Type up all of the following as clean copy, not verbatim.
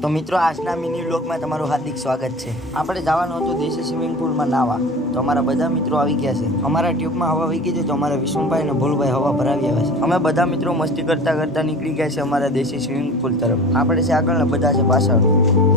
તો મિત્રો આજના મિની વ્લોગમાં તમારું હાર્દિક સ્વાગત છે। આપણે જવાનું હતું દેશી સ્વિમિંગ પુલમાં નાવા, તો અમારા બધા મિત્રો આવી ગયા છે। અમારા ટ્યુબમાં હવા આવી ગઈ છે, તો અમારા વિષ્ણુભાઈ અને ભોલુભાઈ હવા ભરાવી આવ્યા છે। અમે બધા મિત્રો મસ્તી કરતા કરતા નીકળી ગયા છે અમારા દેશી સ્વિમિંગ પુલ તરફ। આપણે છે આગળ ને બધા છે પાછળ,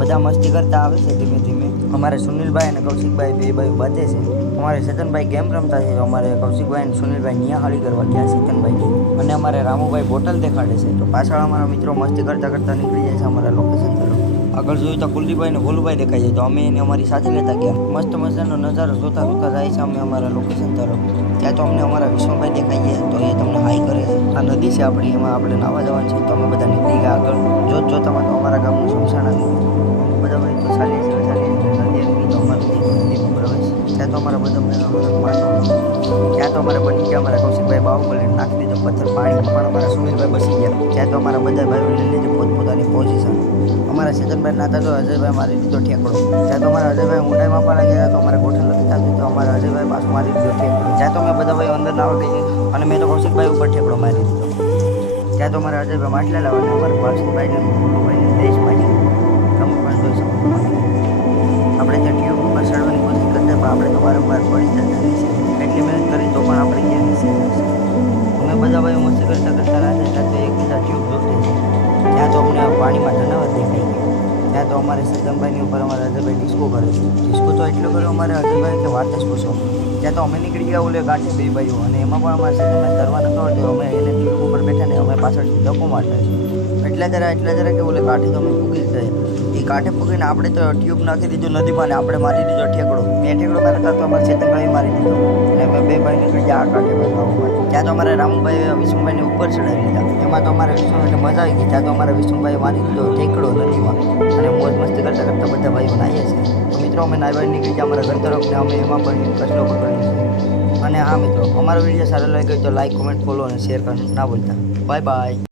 બધા મસ્તી કરતા આવે છે ધીમે ધીમે। અમારે સુનિલભાઈ અને કૌશિકભાઈ બે ભાઈ બાતે છે। અમારે સચનભાઈ ગેમ રમતા છે, તો અમારે કૌશિકભાઈ અને સુનિલભાઈ નિયાહાળી કરવા ગયા સચનભાઈની, અને અમારે રામુભાઈ બોટલ દેખાડે છે। તો પાછળ અમારા મિત્રો મસ્તી કરતા કરતા નીકળી જાય છે અમારા લોકેશન તરફ। આગળ જોયું તો કુલદીપભાઈ ને ભોલુભાઈ દેખાય છે, તો અમે એને અમારી સાથે લેતા ગયા। મસ્ત મજાનો નજારો જોતા જોતા જાય છે અમે અમારા લોકેશન તરફ। ત્યાં તો અમને અમારા વિષ્ણુભાઈ દેખાય છે, તો એ તમને હાઈ કરે છે। આ નદી છે આપણી, એમાં આપણે નાવા જવાનું છે, તો અમે બધા નીકળી ગયા આગળ। જોતામાં તો અમારા ગામનું શમશાન આવી ગયું। અમે બધા ભાઈ તો ચાલીએ છીએ નદી આવી તો અમારું નદીમાં પ્રવેશ। ત્યાં તો અમારા બધા ત્યાં તો અમારે બની ગયા અમારા કૌશિકભાઈ બાહુબલી નાખી દીધો પથ્થર પાણીમાં, પણ અમારા સુનિલભાઈ બસી ગયા। ત્યાં તો અમારા બધા ભાઈઓ લઈ લીધી પોતપોતાની પોઝિશન। અમારા ચેતનભાઈ નાતા તો અજયભાઈ મારી દીધો ઠેકડો। ત્યાં તો અમારા અજયભાઈ ઊંડાઈમાં પણ ગયા, તો અમારા ગોઠણ લખી થતું, તો અમારા અજયભાઈ પાછું મારી દીધો ઠેકડો। ત્યાં તો અમે બધા ભાઈઓ અંદર નાવા ગઈ, અને મેં તો કૌશિકભાઈ ઉપર ઠેકડો મારી દીધો। ત્યાં તો અમારા અજયભાઈ માટલા લાવવાના, અમારા કૌશિકભાઈને ભોલુભાઈને દેશ મારી તમે પણ જોઈ શકો। આપણે ત્યાં ટ્યુબ ઉપર ચડવાની કોશિશ કરતા, પણ આપણે તો વારંવાર પડી જતા નથી। એટલી મહેનત કરી તો પણ આપણે ક્યાં નીચે અમે બધા ભાઈઓ મસ્તી કરતા કરતા નાચે, ત્યાં તો એકબીજા ટ્યુબ જોતી છે। ત્યાં તો અમને પાણીમાં જનાવર દેખાઈ ગયું। ત્યાં તો અમારે સદનભાઈની ઉપર અમારા અજયભાઈ ડિસ્કો કરે છે। ડિસ્કો તો એટલો કર્યો અમારે અજયભાઈ કે વાત જ પૂછો। ત્યાં તો અમે નીકળી ગયા ઓલે ગાંઠે બે ભાઈઓ, અને એમાં પણ અમારે સદનભાઈ તરવા નતો આવતો, અમે એને ટ્યુબ ઉપર બેઠા ને અમે પાછળથી ધક્કો મારતા એટલા જરા કે ઓલે ગાંઠે તો અમે પૂગી જ ગયા। એ કાંઠે પૂગીને આપણે તો ટ્યુબ નાખી દીધું નદીમાં, ને આપણે મારી દીધો ઠેકડો। મેં ઠેકડો મારતા તો અમારે ચેતનભાઈ મારી દીધો, અને અમે બે ભાઈ નીકળી ગયા આ કાંઠે ભાઈ। ત્યાં તો અમારે રામુભાઈ વિષ્ણુભાઈને ઉપર ચડાવી લીધા, એમાં તો અમારે વિષ્ણુભાઈને મજા આવી ગઈ। ત્યાં તો અમારે વિષ્ણુભાઈ મારી દીધો ઠેકડો નદીમાં, અને મોજ મસ્તી કરતા કરતા બધા ભાઈઓ નાહીએ છે। તો મિત્રો અમે નાહવા નીકળી ગયા અમારા ઘર તરફ, ને અમે એમાં પણ કચરો પકડ્યો છે। અને હા મિત્રો, અમારો વિડીયો સારો લાગ્યો તો લાઈક, કોમેન્ટ, ફોલો અને શેર કરવાનું ના ભૂલતા। Bye bye.